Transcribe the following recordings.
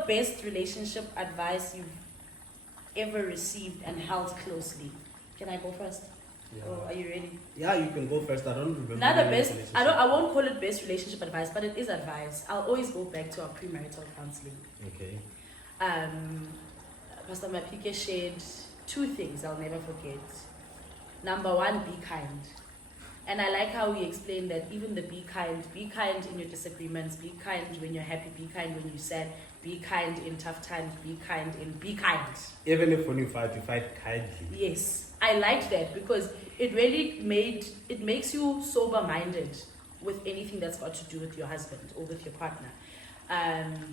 the best relationship advice you've ever received and held closely? Can I go first? Yeah. Or are you ready? Yeah, you can go first. I don't remember. Not the any best. relationship. I won't call it best relationship advice, but it is advice. I'll always go back to our premarital counseling. Okay. Pastor Mapike shared 2 things I'll never forget. Number 1, be kind. And I like how he explained that even the be kind in your disagreements, be kind when you're happy, be kind when you're sad, be kind in tough times, be kind. Even if when you fight kindly. Yes, I liked that because it really makes you sober-minded with anything that's got to do with your husband or with your partner.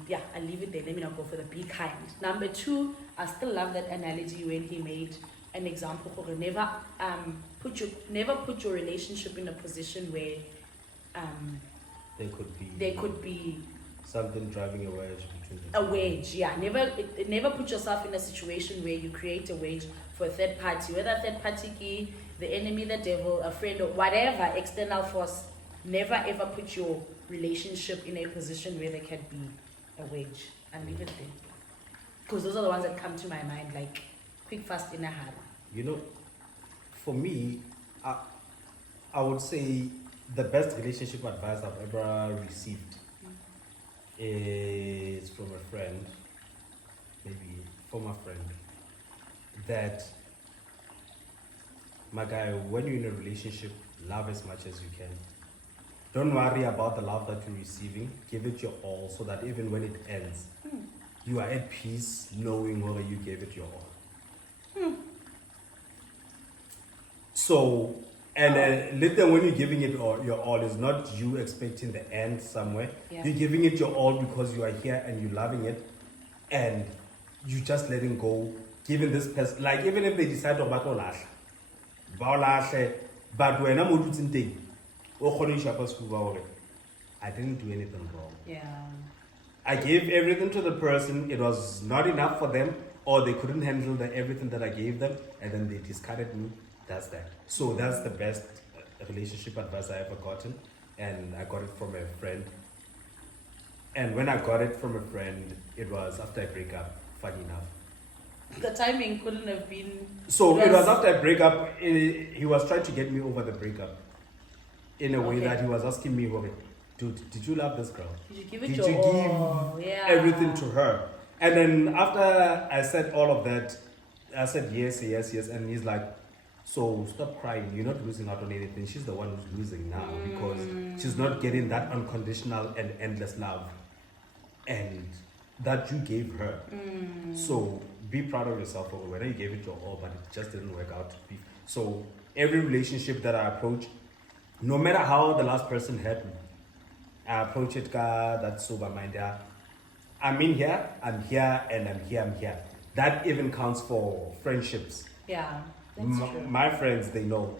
Yeah, I'll leave it there. Let me not go for the be kind. Number 2, I still love that analogy when he made an example for never put your relationship in a position where there could be something driving a wedge between the a two. wedge. Yeah, never put yourself in a situation where you create a wedge for a third party, whether third party key, the enemy, the devil, a friend, or whatever external force. Never ever put your relationship in a position where there can be a wedge. And leave it there, because those are the ones that come to my mind, like quick, fast, in a hurry. You know, for me, I would say the best relationship advice I've ever received is from a friend, maybe former friend, that, my guy, when you're in a relationship, love as much as you can. Don't worry about the love that you're receiving. Give it your all so that even when it ends, you are at peace knowing whether you gave it your all. So, and later when you're giving it all, your all, is not you expecting the end somewhere. Yeah. You're giving it your all because you are here and you're loving it, and you just letting go, giving this person, like even if they decide to but when I'm I didn't do anything wrong. Yeah. I gave everything to the person. It was not enough for them, or they couldn't handle everything that I gave them, and then they discarded me. That's that. So that's the best relationship advice I ever gotten, and I got it from a friend. And when I got it from a friend, it was after a breakup. Funny enough. The timing couldn't have been. So it was after a breakup. He was trying to get me over the breakup in a way that he was asking me, dude, did you love this girl? Did you give it Did your you all? give Yeah. everything to her? And then after I said all of that, I said yes. And he's like, so stop crying. You're not losing out on anything. She's the one who's losing now because she's not getting that unconditional and endless love and that you gave her. So be proud of yourself for whether you gave it your all, but it just didn't work out. So every relationship that I approach, no matter how the last person hurt me, I approach it that sober mind. I'm in here, I'm here, and I'm here. That even counts for friendships. Yeah, that's true. My friends, they know,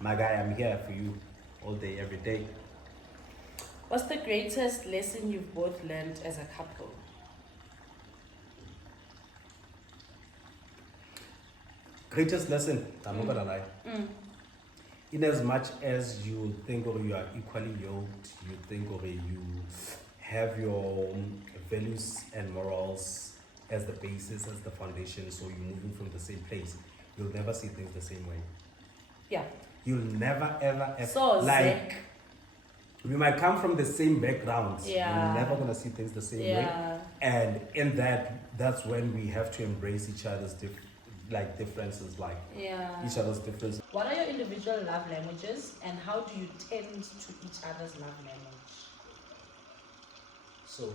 my guy, I'm here for you all day, every day. What's the greatest lesson you've both learned as a couple? Greatest lesson, I'm not gonna lie. In as much as you think or you are equally yoked, you think or you have your values and morals as the basis, as the foundation, so you're moving from the same place, you'll never see things the same way. Yeah. You'll never ever So, like Zach. we might come from the same backgrounds. Yeah. You're never gonna see things the same way. Yeah. And in that's when we have to embrace each other's differences, like each other's differences. What are your individual love languages and how do you tend to each other's love language? So,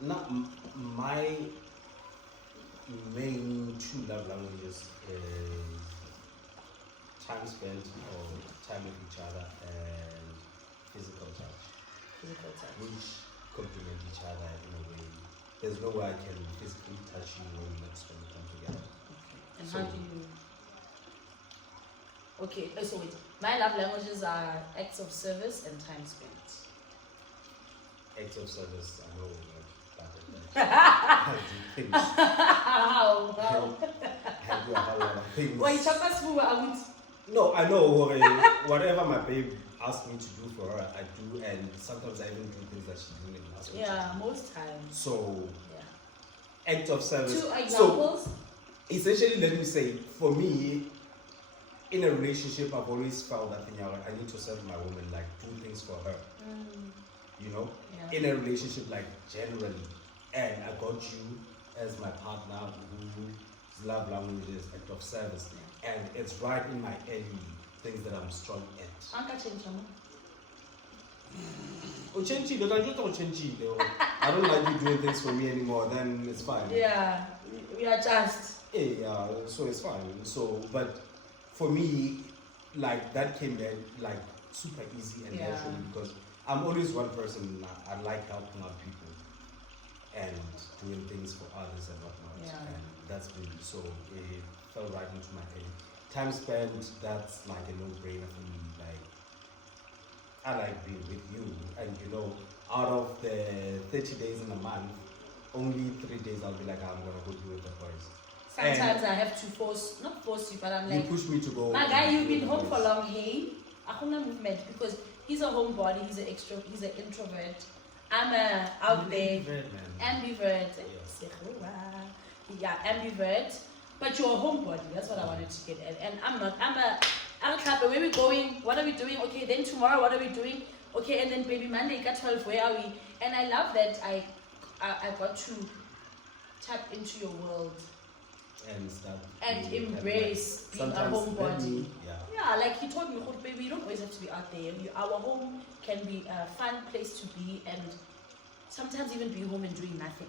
not my main 2 love languages is time spent or time with each other and physical touch, which complement each other in a way. There's no way I can physically touch you when we come together. Okay. And how do you? Okay, so wait. My love languages are acts of service and time spent. Acts of service, I know, I do things. How? I do a whole lot of things. Why, Chapas, who are we? No, I know. Whatever my babe asks me to do for her, I do, and sometimes I even do things that she didn't even ask me Yeah, to most times. do. So, Yeah. act of service. Two So, examples. essentially, let me say, for me, in a relationship, I've always felt that thing, I need to serve my woman, like do things for her. You know, Yeah. in a relationship, like generally, and I got you as my partner whose love language is act of service, and it's right in my early things that I'm strong at. Anka change, mama. I don't like you doing things for me anymore, then it's fine. Yeah, we are just. Yeah, so it's fine. So, but for me, like that came there like super easy and Yeah. naturally because I'm always one person. I like helping out people and doing things for others and whatnot. Yeah. And that's really so it fell right into my head. Time spent, that's like a no-brainer for me. Like I like being with you, and you know, out of the 30 days in a month, only 3 days I'll be like, I'm gonna go do with the boys. Sometimes I have to not force you, but I'm You like, push me to go. my guy, you've been with the home for boys. long, hey? Akuna movement because he's a homebody, he's an introvert. I'm a out there Ambivert, man. ambivert. Yeah, ambivert. But you're a homebody. That's what I wanted to get at. And I'm not. I'm a clapper. Where we going? What are we doing? Okay, then tomorrow, what are we doing? Okay, and then baby Monday, got 12. Where are we? And I love that I got to tap into your world And stuff. and embrace being a Sometimes homebody. yeah. Yeah, like he told me, "Goed, baby, you don't always have to be out there. Our home can be a fun place to be, and sometimes even be home and doing nothing.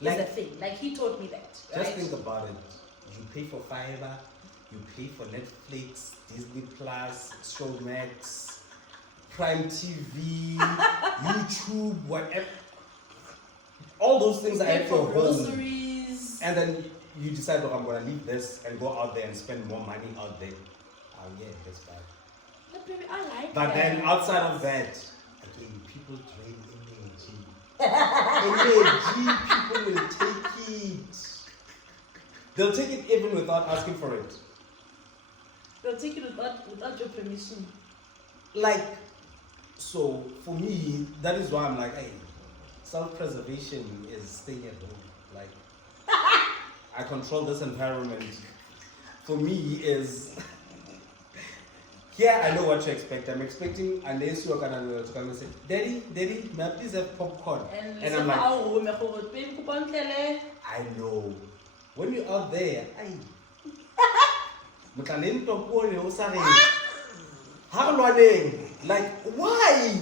Like- Is a thing. Like he told me that. Right? Just think about it. You pay for fiber, you pay for Netflix, Disney Plus, Showmax, Prime TV, YouTube, whatever. All those things are Pay at for your home. groceries. And then you decide, oh, I'm gonna leave this and go out there and spend more money out there. Oh yeah, that's bad. But baby, I like But that. then outside of that, again, people drain energy. Energy, people will take it. They'll take it even without asking for it. They'll take it without your permission. Like, so for me, that is why I'm like, hey, self-preservation is staying at home. Like, I control this environment. For me, is here I know what to expect. I'm expecting unless you are gonna say, Daddy, may I please have popcorn? And I'm like, I know. When you're out there, like, why?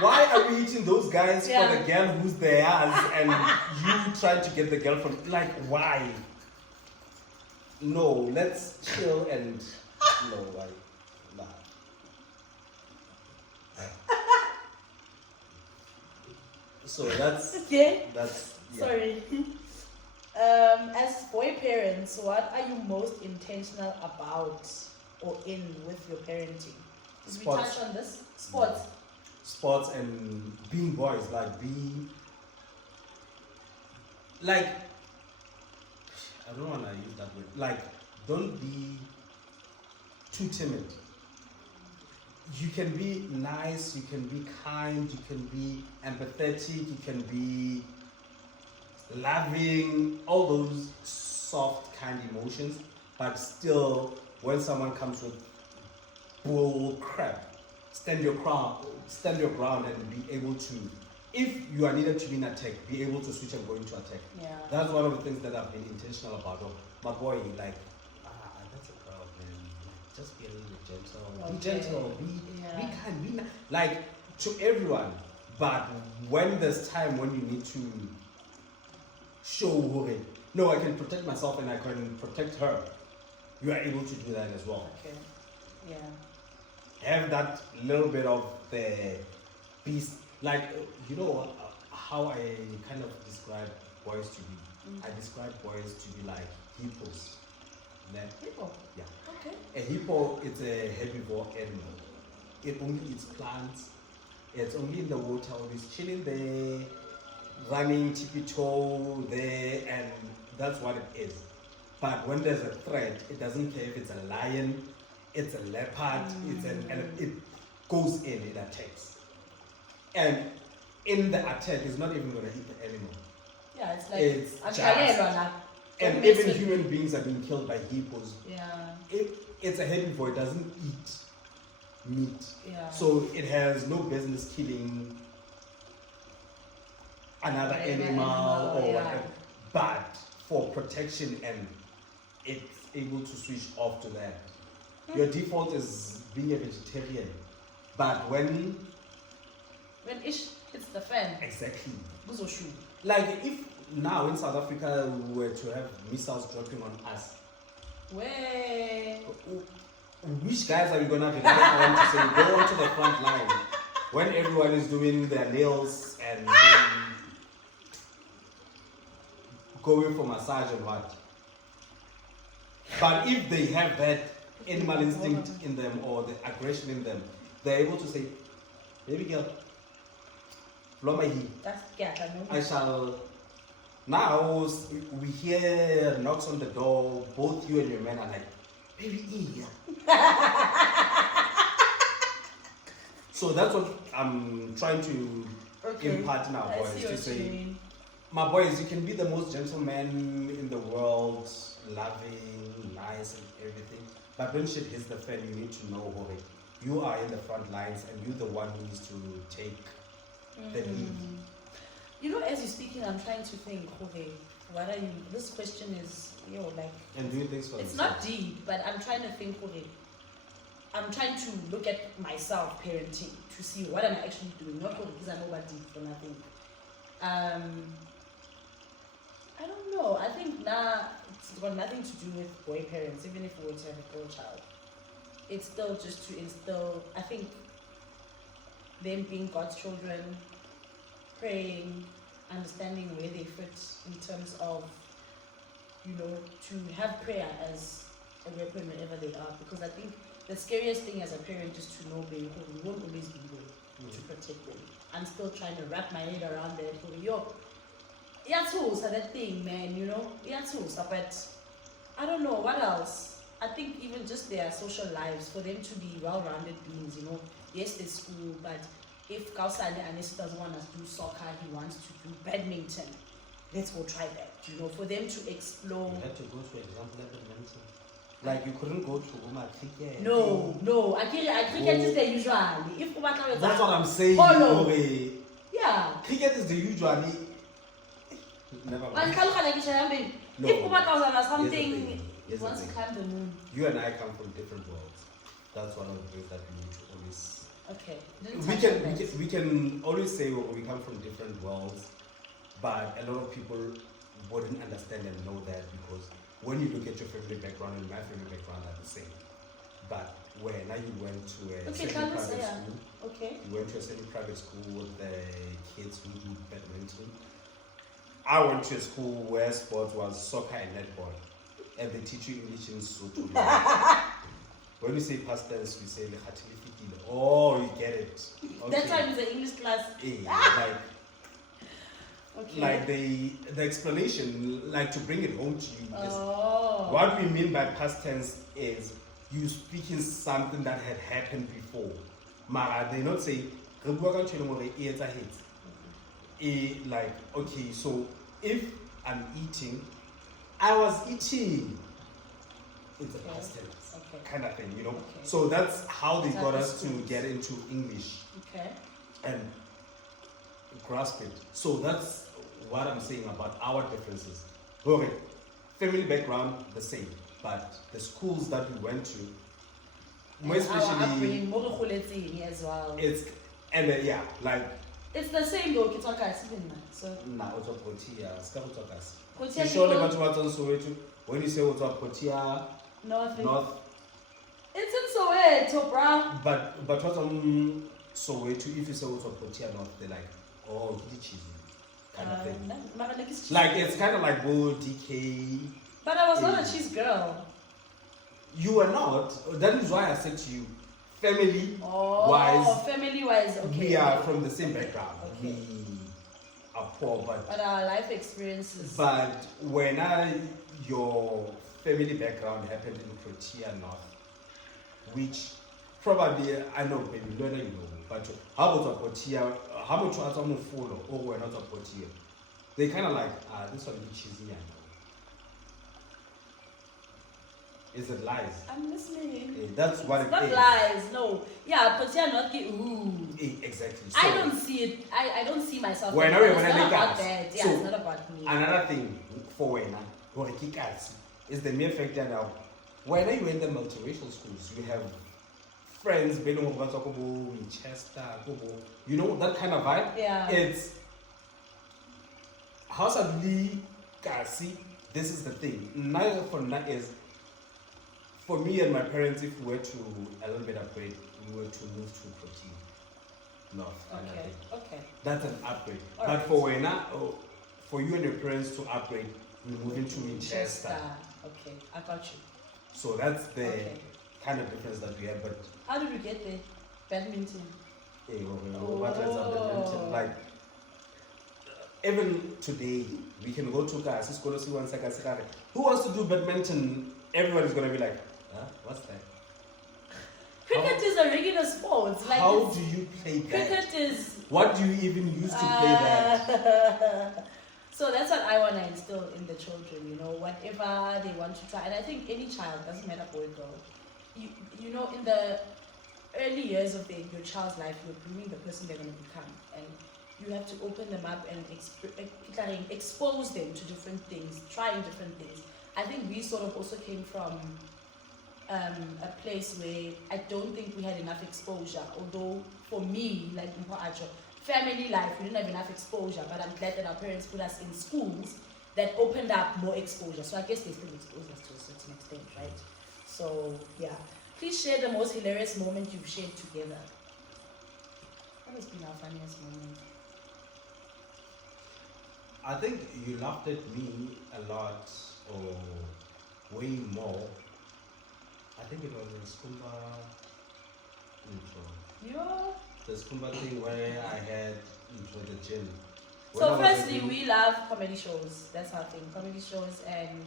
Why are we eating those guys Yeah. for the girl who's theirs and you trying to get the girl from, like, why? No, let's chill and, no, like, nah. So that's, Okay. yeah. Sorry. As boy parents, what are you most intentional about or in with your parenting? Did we Sports. touch on this? Sports. Sports and being boys, like being, like, I don't want to use that word, like, don't be too timid. You can be nice, you can be kind, you can be empathetic, you can be loving, all those soft, kind emotions, but still, when someone comes with bull crap, stand your ground and be able to, if you are needed to be in attack, be able to switch and go into attack. Yeah. That's one of the things that I've been intentional about. Oh, my boy, like, that's a crowd, man. Like, just be a little gentle. Okay. Be gentle. Be Yeah. kind. Be like to everyone. But when there's time when you need to show her, no, I can protect myself and I can protect her. You are able to do that as well. Okay. Yeah. Have that little bit of the beast, like, you know how I kind of describe boys to be. I describe boys to be like hippos. Ne? People. Yeah. Okay. A hippo is a herbivore animal. It only eats plants. It's only in the water, always chilling there, running tippy-toe there, and that's what it is. But when there's a threat, it doesn't care if it's a lion, it's a leopard, it goes in, it attacks. And in the attack, it's not even going to hit the animal. Yeah, it's like It's just, and even human beings are being killed by hippos. Yeah. It's a herbivore, it doesn't eat meat. Yeah. So it has no business killing another animal or whatever. But for protection, and it's able to switch off to that. Your default is being a vegetarian. But when ish hits the fan, exactly. kuzoshu. Like if now in South Africa we were to have missiles dropping on us, Where? which guys are you gonna rely on to say go onto the front line when everyone is doing their nails and going for massage and what? But if they have that animal instinct in them or the aggression in them, they're able to say, baby girl, blow my heat. That's I know. I shall. Now we hear knocks on the door. Both you and your man are like, baby, so that's what I'm trying to impart in our I boys see to what you say, mean. my boys, you can be the most gentleman in the world, loving, nice, and everything. But when shit hits the fan, you need to know, Hore, you are in the front lines, and you're the one who needs to take the lead. You know, as you're speaking, I'm trying to think, okay, what are you? This question is, like. And doing things for It's themselves. not deep, but I'm trying to think, okay. I'm trying to look at myself parenting to see what am I actually doing. Not because I know what deep for nothing. I don't know. I think now it's got nothing to do with boy parents, even if we were to have a girl child. It's still just to instill, I think, them being God's children, praying, understanding where they fit in terms of, to have prayer as a weapon wherever they are. Because I think the scariest thing as a parent is to know we won't always be there to protect them. I'm still trying to wrap my head around that. That thing, man, but I don't know what else. I think even just their social lives, for them to be well-rounded beings, yes, they school, but if Kausane Anis doesn't want to do soccer, he wants to do badminton, let's go try that, for them to explore. You had to go to example badminton. Like you couldn't go to cricket. No, I cricket is the usual. If that's what I'm saying. Polo. Yeah. Cricket is the usually. Never mind. No. If something, he wants to climb the moon. You and I come from different worlds. That's one of the things that we need to always. Okay. We can always say we come from different worlds, but a lot of people wouldn't understand and know that because when you look at your family background and my family background are the same. But when now you went to a semi-private school, you went to a semi-private school with the kids who do badminton. I went to a school where sports was soccer and netball, and they teach you English in Sotho. When we say past tense, we say lekhathile. Oh, you get it. Okay. That time is an English class. Like the explanation, like to bring it home to you. Is What we mean by past tense is you speaking something that had happened before. Mara, they not say like, okay, so if I'm eating, I was eating. It's a past tense kind of thing, So that's how they got us to get into English and grasp it. So that's what I'm saying about our differences. Okay, family background the same, but the schools that we went to, more especially, as well. it's like. It's the same though, Kitoka, isn't it? So nah, what's up, Potia? You surely want to watch on Soweto? When you say what's up, Potia? North. It's in Soweto, bro. But what's on Soweto? If you say what's up, Potia North, they're like, oh, cheesy kind of thing. Like it's kind of like DK. But I was not a cheese girl. You were not. That is why I said to you, family wise, okay. We are from the same background. Okay. We are poor, but our life experiences. But when your family background happened in Protea North, which probably I know maybe learner you know, but how about Potia, how much are some follow or we're not a Potia? They kind of like, this one is cheesy, I know. Is it lies? I'm listening. That's what It's it not is. lies, no. Yeah, but you're not ooh. Exactly. I don't see it. I don't see myself. When like that. when It's I not make about us. that. Yeah, So, it's not about me. Another thing for when is the mere fact that now, when you enter multiracial schools, you have friends, Winchester, you know that kind of vibe. Yeah. It's how suddenly see. This is the thing. Neither for that is for me and my parents. If we were to a little bit upgrade, we were to move to protein. No, Okay. Okay. that's an upgrade. All but right. for when for you and your parents to upgrade, we're moving to Winchester. Okay, I got you. So that's the Okay. kind of difference that we have. But How did we get there? Badminton. what ends up badminton, like even today we can go to who wants to do badminton? Everybody's gonna be like, huh? What's that? Cricket is a regular sport. Like How it's- do you play that? cricket is. What do you even use to play that? So that's what I want to instill in the children. You know, whatever they want to try, and I think any child, doesn't matter boy or girl. You know, in the early years of your child's life, you're grooming the person they're going to become, and you have to open them up and expose them to different things, trying different things. I think we sort of also came from a place where I don't think we had enough exposure. Although for me, like in Poacho, family life, we didn't have enough exposure. But I'm glad that our parents put us in schools that opened up more exposure. So I guess they still expose us to a certain extent, right? So yeah, please share the most hilarious moment you've shared together. What has been our funniest moment? I think you laughed at me a lot, or way more. I think it was in Skumba intro. Yeah. The Skumba thing where I had intro the gym. When So I was firstly, in- we love comedy shows. That's our thing. Comedy shows and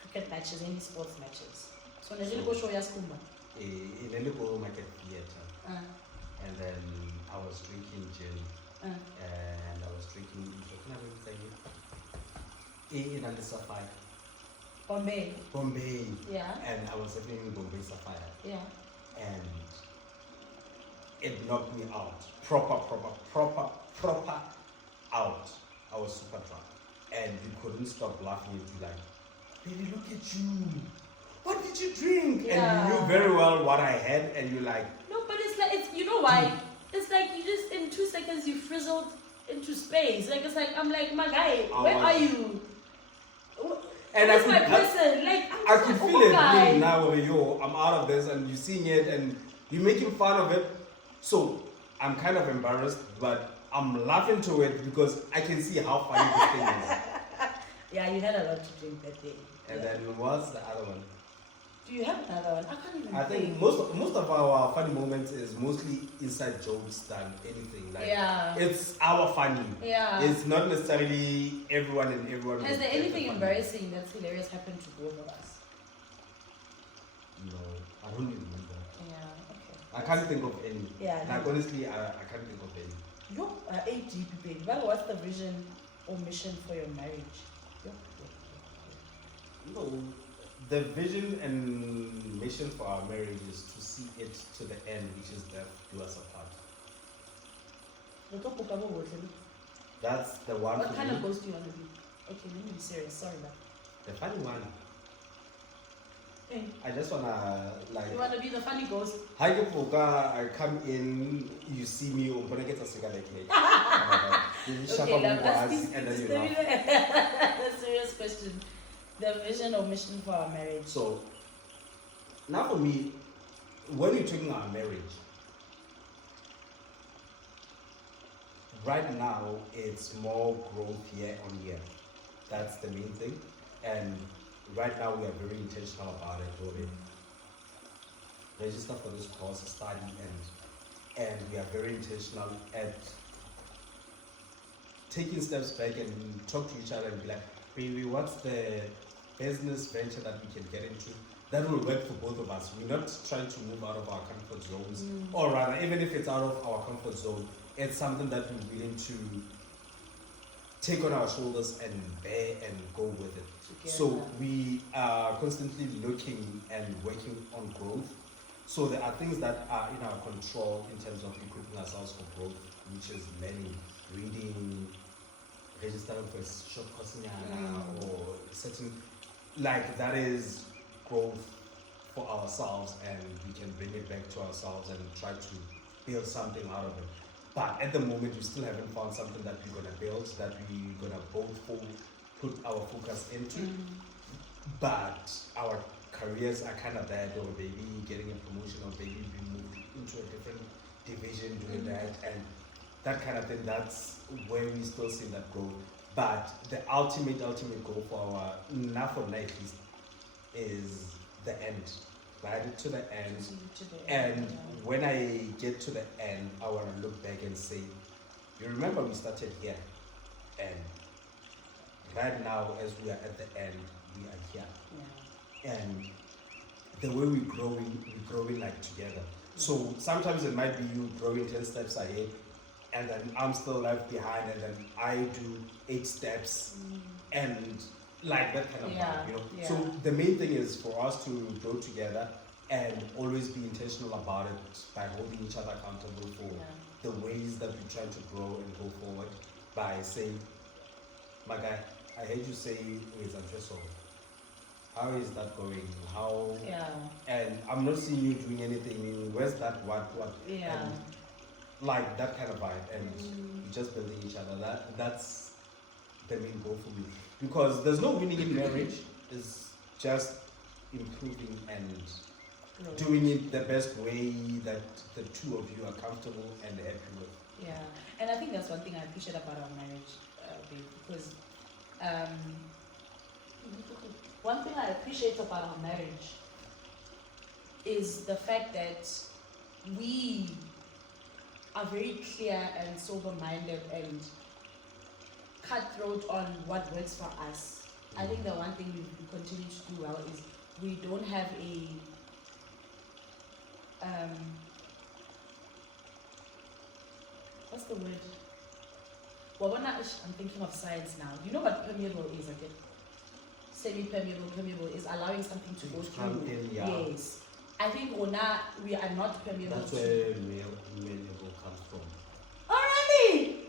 cricket matches, any sports matches. So Najil show ya Skumba. in a local market theater, and then I was drinking gin, and I was drinking intro. Can I really say it? In Andy Sapphire. Bombay. Bombay. Yeah. And I was having Bombay Sapphire. Yeah. And it knocked me out. Proper out. I was super drunk. And you couldn't stop laughing. You'd be like, baby, look at you. What did you drink? Yeah. And you knew very well what I had, and you're like, No, but it's like, you know why? It's like you just, in 2 seconds, you frizzled into space. Like, it's like, I'm like, my guy, where are you? and Where's I my could, person? Like, I could oh, feel it guy. feeling now where I'm out of this and you're seeing it and you're making fun of it. So I'm kind of embarrassed, but I'm laughing to it because I can see how funny this thing is. Yeah, you had a lot to drink that day. And then what's the other one? Do you have another one? I can't even I think most of our funny moments is mostly inside jokes than anything. Like Yeah. it's our funny. Yeah. It's not necessarily everyone and everyone. Has will there get the anything funny. embarrassing that's hilarious happened to both of us? No, I don't even remember. Yeah, okay. I can't think of any. Yeah, Like no. honestly, I can't think of any. Yo, AGP baby. Well, what's the vision or mission for your marriage? Yo. No, the vision and mission for our marriage is to see it to the end, which is death do us apart. That's the one. What for kind me. of ghost do you want to be? Okay, let me be serious. Sorry, but The funny one. hey, I just wanna like. you want to be the funny ghost? Hi, I come in, you see me, I'm gonna get a cigarette like Okay, now that's and then you laugh. a serious question. The vision or mission for our marriage. So now for me, when you're talking about marriage, right now it's more growth year on year. That's the main thing. And right now we are very intentional about it. We register for this course, study, and we are very intentional at taking steps back and talk to each other and be like, baby, what's the business venture that we can get into? that will work for both of us. We're not trying to move out of our comfort zones, or rather, even if it's out of our comfort zone, it's something that we're willing to take on our shoulders and bear and go with it. Together. So we are constantly looking and working on growth. So there are things that are in our control in terms of equipping ourselves for growth, which is learning, reading, registering for a short course or certain, like that is growth for ourselves, and we can bring it back to ourselves and try to build something out of it. But at the moment, we still haven't found something that we're gonna build, that we're gonna both put our focus into. But our careers are kind of that, or maybe getting a promotion, or maybe we move into a different division doing that, and that kind of thing. That's where we still see that growth. But the ultimate goal for our, not for life, is the end. Right to the end. And when I get to the end, I want to look back and say, you remember we started here, and right now, as we are at the end, we are here. Yeah. And the way we're growing like together. So sometimes it might be you growing 10 steps ahead, and then I'm still left behind, and then I do 8 steps, and like that kind of vibe, you know. Yeah. So the main thing is for us to grow together and always be intentional about it by holding each other accountable for the ways that we try to grow and go forward, by saying, my guy, I heard you say with Andreso, how is that going? How? Yeah. And I'm not seeing you doing anything. Where's that? What? Yeah. And like that kind of vibe, and you just building each other. That's the main goal for me, because there's no winning in marriage. It's just improving and doing it the best way that the two of you are comfortable and happy with. Yeah, and I think that's one thing I appreciate about our marriage, babe, because one thing I appreciate about our marriage is the fact that we are very clear and sober-minded and cutthroat on what works for us. I think the one thing we continue to do well is we don't have a what's the word? Well, I'm thinking of science now. You know what permeable is, okay? Semi-permeable, permeable is allowing something to go through. Yes. I think we are not permeable. That's where malleable comes from. Oh, really?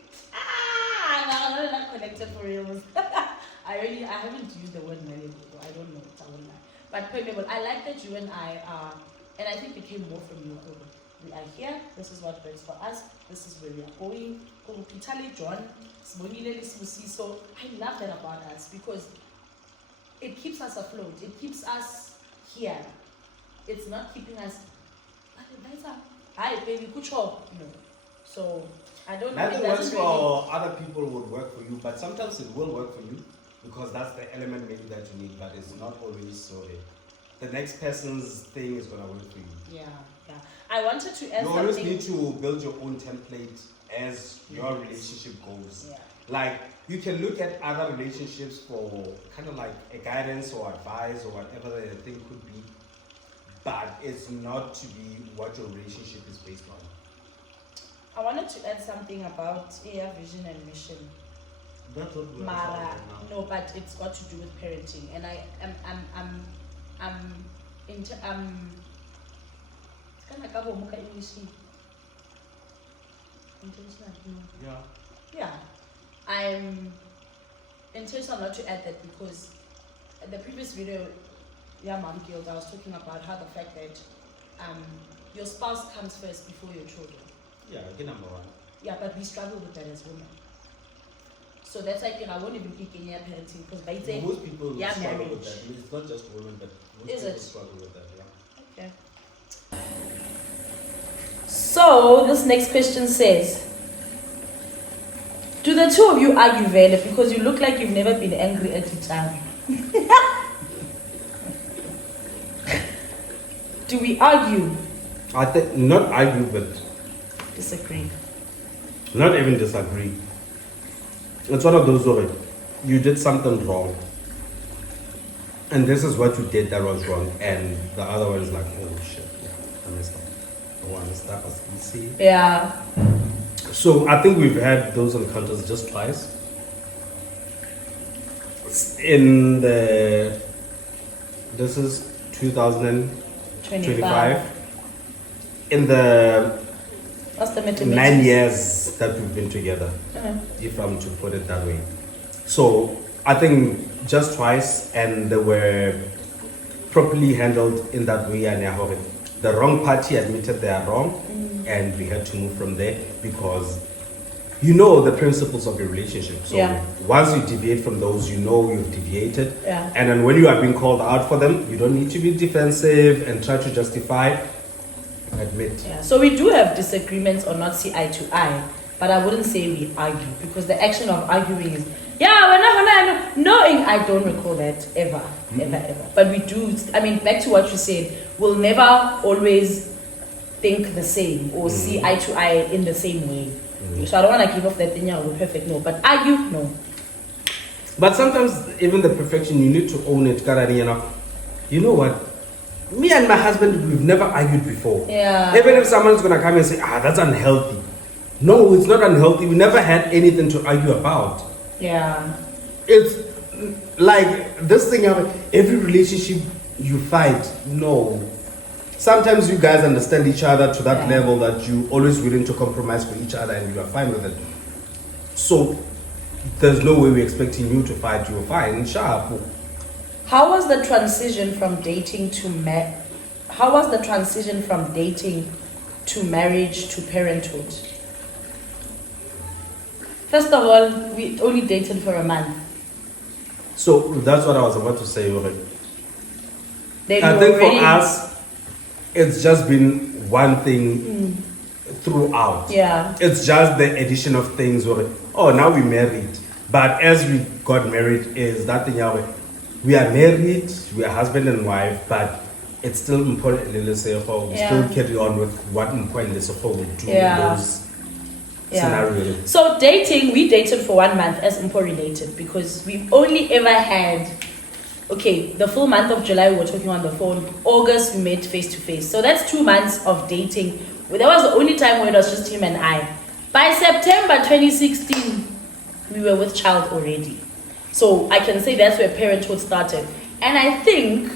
No, I'm not connected for real. I haven't used the word malleable, so I don't know. I won't lie. But permeable, I like that you and I are, and I think it came more from you. We are here, this is what works for us, this is where we are going. John, so I love that about us, because it keeps us afloat, it keeps us here. It's not keeping us, hi baby, kucho, no. So I don't know. Nothing works for other people would work for you, but sometimes it will work for you, because that's the element maybe that you need, but it's not always so. The next person's thing is gonna work for you. Yeah. I wanted to add you something. always need to build your own template as your relationship goes. Yeah. Like, you can look at other relationships for kind of like a guidance or advice or whatever the thing could be, but it's not to be what your relationship is based on. I wanted to add something about vision and mission. That's what we're Mara, no, but it's got to do with parenting, and I'm intentional not to add that, because in the previous video, Mom Guild, I was talking about how the fact that your spouse comes first before your children. Yeah, okay, number one. Yeah, but we struggle with that as women. So that's why I won't even pick any parenting, because by saying most people struggle marriage. with that. It's not just women, but most people struggle with that. Yeah. Okay. So this next question says, do the two of you argue very? Because you look like you've never been angry at each other. Do we argue? I think not argue, but Disagree. not even disagree. It's one of those where you did something wrong, and this is what you did that was wrong, and the other one is like, oh shit, yeah, I messed up. Oh, I messed up, as you see. Yeah. So I think we've had those encounters just twice. In the, this is 2025. In the What's the 9 years that we've been together, if I'm to put it that way. So I think just twice, and they were properly handled in that way. And the wrong party admitted they are wrong, and we had to move from there because you know the principles of your relationship. So once you deviate from those, you know you've deviated. Yeah. And then when you are being called out for them, you don't need to be defensive and try to justify. Admit. Yeah. So we do have disagreements or not see eye to eye, but I wouldn't say we argue because the action of arguing is, we're not knowing. I don't recall that ever. But we do. I mean, back to what you said, we'll never always think the same or see eye to eye in the same way. So I don't want to give off that thing, we're perfect, no. But argue, no. But sometimes even the perfection, you need to own it. You know what? Me and my husband, we've never argued before. Yeah. Even if someone's gonna come and say, that's unhealthy. No, it's not unhealthy. We never had anything to argue about. Yeah. It's like this thing, every relationship you fight, no. Sometimes you guys understand each other to that level that you always willing to compromise for each other and you are fine with it. So there's no way we're expecting you to fight. You're fine, sharp. How was the transition from dating to marriage to parenthood? First of all, we only dated for a month. So that's what I was about to say already. Then I think for us, it's just been one thing throughout. Yeah. It's just the addition of things where, now we're married. But as we got married, is that thing we are married, we are husband and wife, but it's still important we still carry on with what important is we do in those scenarios. So dating, we dated for 1 month as related because we've only ever had the full month of July we were talking on the phone. August we met face to face. So that's 2 months of dating. That was the only time where it was just him and I. By September 2016, we were with child already. So I can say that's where parenthood started. And I think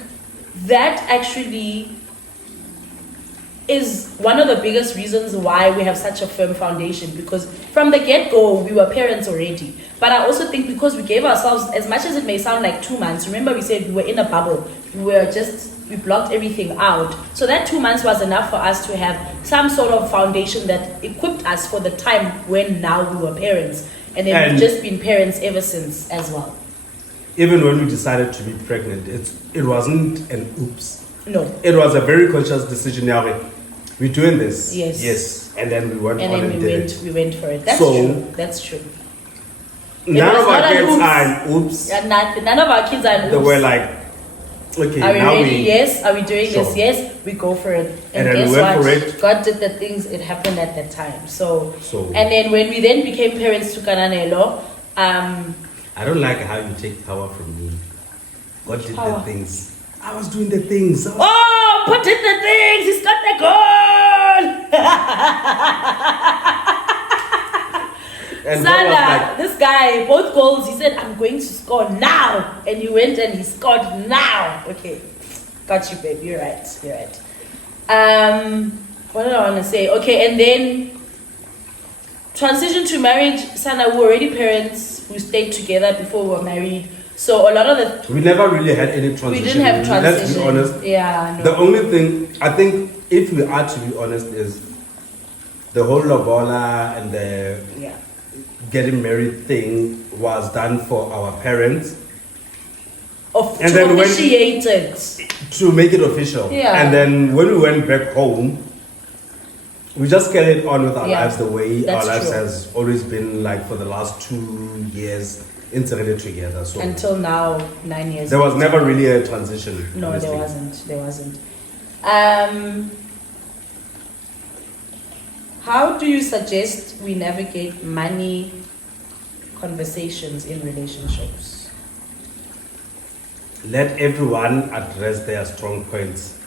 that actually is one of the biggest reasons why we have such a firm foundation, because from the get-go, we were parents already. But I also think because we gave ourselves, as much as it may sound like 2 months, remember we said we were in a bubble. We blocked everything out. So that 2 months was enough for us to have some sort of foundation that equipped us for the time when now we were parents. And then we've just been parents ever since as well. Even when we decided to be pregnant, it wasn't an oops. No. It was a very conscious decision. We're doing this. Yes. And then we went and on then and we did went, it. We went for it. That's true. None of our kids are an oops. None of our kids are an oops. They were like, okay, are we now ready? Yes. Are we doing this? Yes. We go for it. And then guess we went what? for it. God did the things. It happened at that time. So and then when we then became parents to Kananelo, I don't like how you take power from me. God did power? The things. I was doing the things. Put in the things. He's got the goal. And Sana, this guy, both goals, he said, I'm going to score now. And he went and he scored now. Okay. Got you, babe. You're right. What did I want to say? Okay, and then transition to marriage. Sana, we were already parents. We stayed together before we were married. So a lot of we never really had any transition. We didn't have transition. Let's be honest. Yeah. No. The only thing, I think, if we are to be honest, is the whole lobola and the getting married thing was done for our parents. And to initiate it. To make it official. Yeah. And then when we went back home, we just carried on with our lives the way our lives has always been, like for the last 2 years, integrated together. So until now, 9 years. There was never really a transition. No, honestly. There wasn't. How do you suggest we navigate money conversations in relationships? let everyone address their strong points.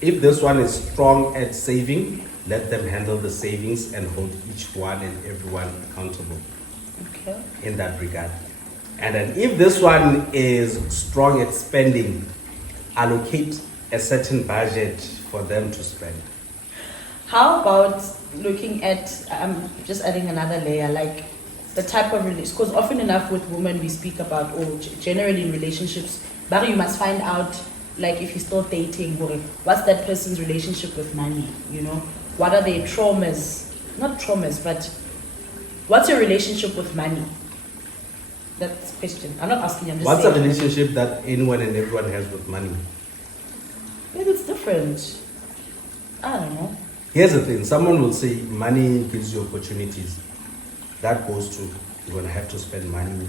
If this one is strong at saving, let them handle the savings and hold each one and everyone accountable Okay. in that regard. And then if this one is strong at spending, allocate a certain budget for them to spend. How about looking at, just adding another layer, like the type of relationship, because often enough with women we speak about, or generally in relationships, but you must find out, like if you're still dating, or what's that person's relationship with money, you know? What are their traumas? Not traumas, but what's your relationship with money? That's the question. I'm not asking, I'm just What's a saying. relationship that anyone and everyone has with money? Maybe it's different. I don't know. Here's the thing, someone will say money gives you opportunities. That goes to, you're gonna have to spend money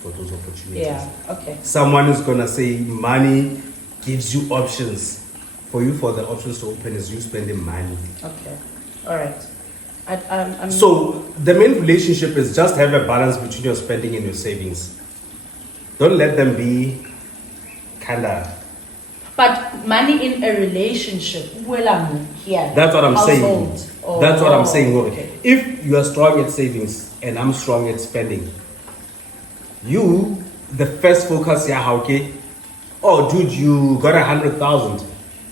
for those opportunities. Yeah, okay. Someone is gonna say money gives you options. For you, for the options to open is you spending money. Okay. All right. I'm So the main relationship is just have a balance between your spending and your savings. Don't let them be kinda. But money in a relationship, here. That's what I'm saying. Household. Oh, That's what I'm saying. okay. If you are strong at savings and I'm strong at spending, you, the first focus, yeah, okay. Oh, dude, you got 100,000.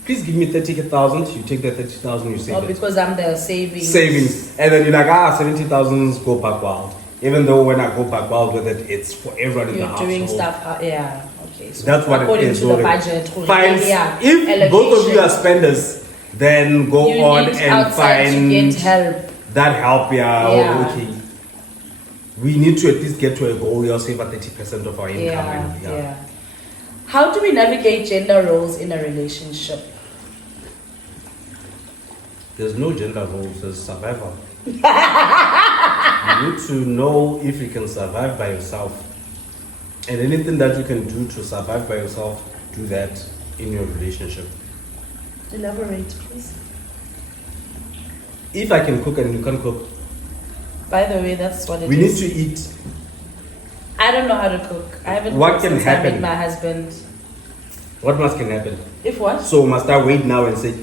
Please give me 30,000. You take the 30,000, you save Oh, it. because I'm the savings. Savings. And then you're like, 70,000 go back wild. Even though when I go back wild with it, it's for everyone in the You're household. doing stuff, yeah. Okay. So That's what it according is. to the Rory. budget. Fine. Yeah. If both of you allocation. are spenders, then go You on need and outside to find get help. that help. Yeah. Yeah. Okay. We need to at least get to a goal. We all save at 30% of our income. Yeah, and, yeah. How do we navigate gender roles in a relationship? There's no gender roles. There's survival. You need to know if you can survive by yourself. And anything that you can do to survive by yourself, do that in your relationship. Elaborate, please. If I can cook and you can cook, By the way, that's what it we need is. to eat. I don't know how to cook. I haven't What cooked can since I met happen? my husband. What must can happen? If what? So must I wait now and say,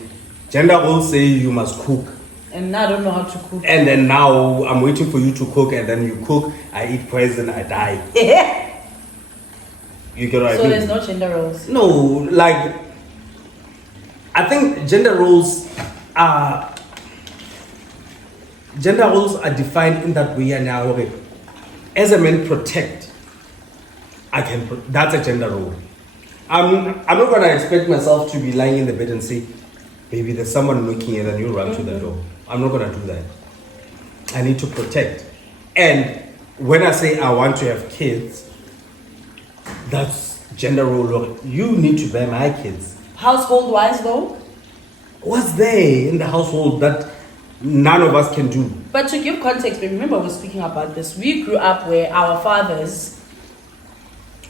gender roles say you must cook. And now I don't know how to cook. And then now I'm waiting for you to cook and then you cook, I eat poison, I die. You get what I So mean? there's no gender roles. No, like, I think gender roles are defined in that way. And now, as a man, protect. That's a gender role. I'm not gonna expect myself to be lying in the bed and say, baby, there's someone looking, and then you run to the door. I'm not gonna do that. I need to protect. And when I say I want to have kids, that's gender role. You need to bear my kids. Household wise though? What's there in the household that none of us can do? But to give context, remember we're speaking about this. We grew up where our fathers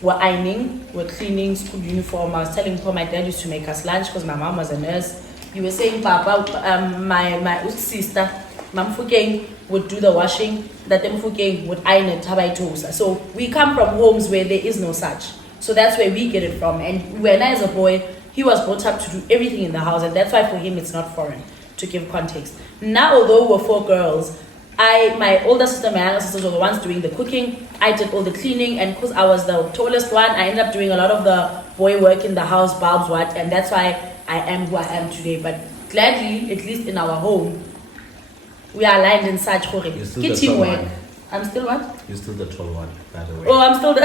were ironing, were cleaning school uniform. I was telling Paul, my dad used to make us lunch because my mom was a nurse. You were saying, Papa, my sister, Mam Fukeng, would do the washing, that Mfukeng would iron it, Habaitosa. So we come from homes where there is no such. So that's where we get it from. And when I was a boy, he was brought up to do everything in the house, and that's why for him it's not foreign, to give context. Now, although we're 4 girls, my older sister, my younger sisters were the ones doing the cooking. I did all the cleaning, and because I was the tallest one, I ended up doing a lot of the boy work in the house, Bob's what, and that's why I am who I am today. But gladly, at least in our home, we are aligned in such You're still the kitchen tall work. one. I'm still what? You're still the tall one, by the way. Oh, I'm still the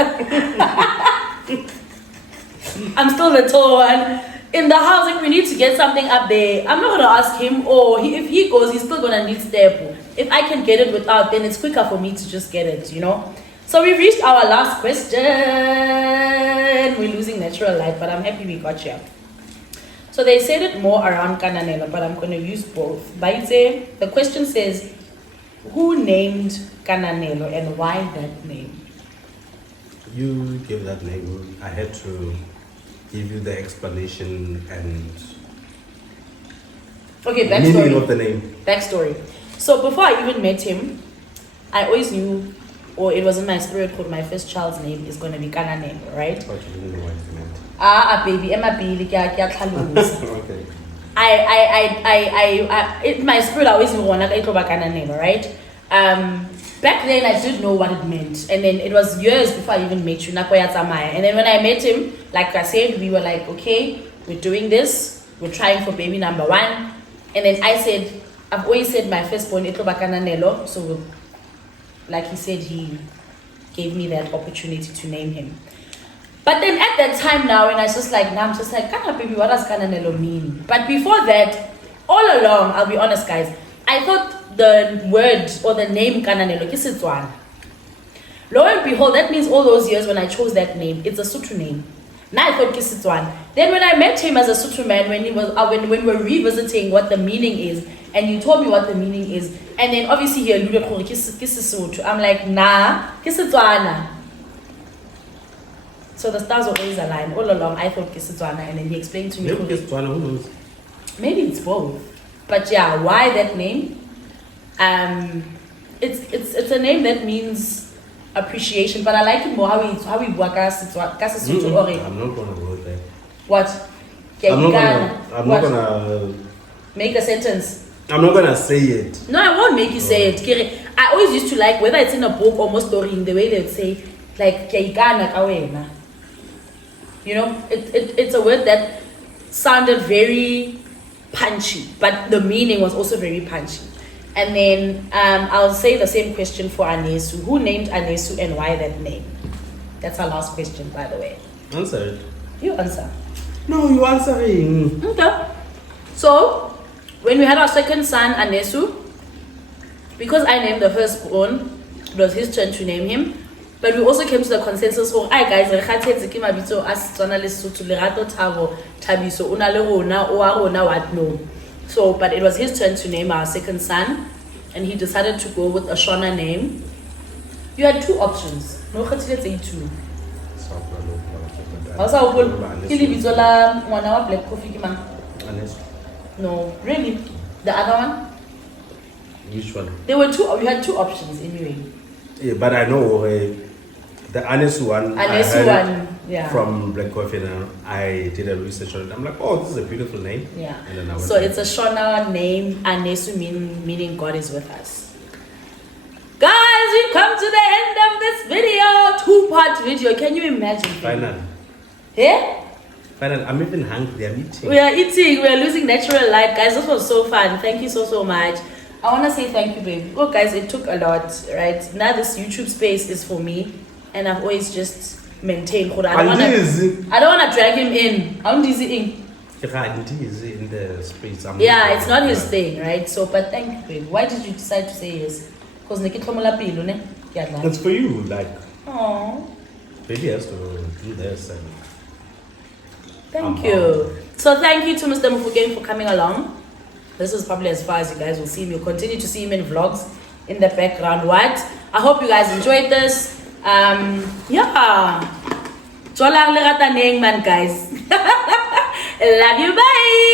I'm still the tall one. In the house, if we need to get something up there, I'm not gonna ask him, or if he goes, he's still gonna need step. If I can get it without, then it's quicker for me to just get it, you know? So we've reached our last question. We're losing natural light, but I'm happy we got here. So they said it more around Kananelo, but I'm gonna use both. Baitse, the question says, who named Kananelo and why that name? You gave that name. I had to give you the explanation and Okay, meaning of backstory. the name. Backstory. So before I even met him, I always knew, or it was in my spirit called my first child's name is going to be Kananelo, right? But you didn't know what you meant. Baby, Emma Billy, Okay. in my spirit, I always want to go back Kananelo, right? Back then, I didn't know what it meant. And then it was years before I even met you, Nakoya Tamaya. And then when I met him, like I said, we were like, okay, we're doing this. We're trying for baby number 1. And then I said, I've always said my firstborn, Itloba Kananelo. So, like he said, he gave me that opportunity to name him. But then at that time now, and I was just like, now I'm just like, Kana baby, what does Kananelo mean? But before that, all along, I'll be honest, guys, I thought the word or the name Kananelo is Setswana. Lo and behold, that means all those years when I chose that name, it's a Sotho name. Now I thought Setswana. Then when I met him as a Sotho man, when he was when we were revisiting what the meaning is, and he told me what the meaning is, and then obviously he alluded to Sotho. I'm like, nah, Setswana. So the stars were always aligned. All along, I thought Setswana, and then he explained to me. Maybe Setswana, who knows? Maybe it's both. But yeah, why that name? It's a name that means appreciation, but I like it more how we work as I'm not gonna go there. What? I'm not gonna make a sentence. I'm not gonna say it. No, I won't make you say it. Kere. I always used to like, whether it's in a book or more story, in the way they would say, like, you know, it's a word that sounded very punchy, but the meaning was also very punchy. And then I'll say the same question for Anesu. Who named Anesu and why that name? That's our last question, by the way. Answer it. You answer. No, you answering. Okay. So, when we had our second son, Anesu, because I named the firstborn, it was his turn to name him. But we also came to the consensus of, "Hi guys, re khathetse ke mabitso a Setswana le Sotho, Lerato, Thabo, Thabiso, una le rona, o a rona what no." So, but it was his turn to name our second son, and he decided to go with a Shona name. You had 2 options. No khathetse two. Also, ke lebitso la ngwana wa Black Coffee ke mang? No, really? The other one? Which one? There were 2. You had 2 options anyway. Yeah, but I know the Anesu one. Anesu one, yeah. From Black Coffee, and I did a research on it. I'm like, oh, this is a beautiful name. Yeah. And then I went so it's a Shona name. Anesu meaning God is with us. Guys, we've come to the end of this video. 2-part video. Can you imagine? Final. Yeah? Final. I'm even hungry. I'm eating. We are eating. We are losing natural light. Guys, this was so fun. Thank you so much. I want to say thank you, babe. Look, guys, it took a lot, right? Now this YouTube space is for me, and I've always just maintained. I don't want to drag him in. I'm dizzy in. In the space. Yeah, it's not his thing, right? So, but thank you, babe. Why did you decide to say yes? Because it's for you, like. Oh. Baby has to do this. And thank you. So thank you to Mr. Mufugeng for coming along. This is probably as far as you guys will see him. You'll continue to see him in vlogs in the background. What? I hope you guys enjoyed this. Yeah. Jolang le rata neng man, guys. Love you. Bye.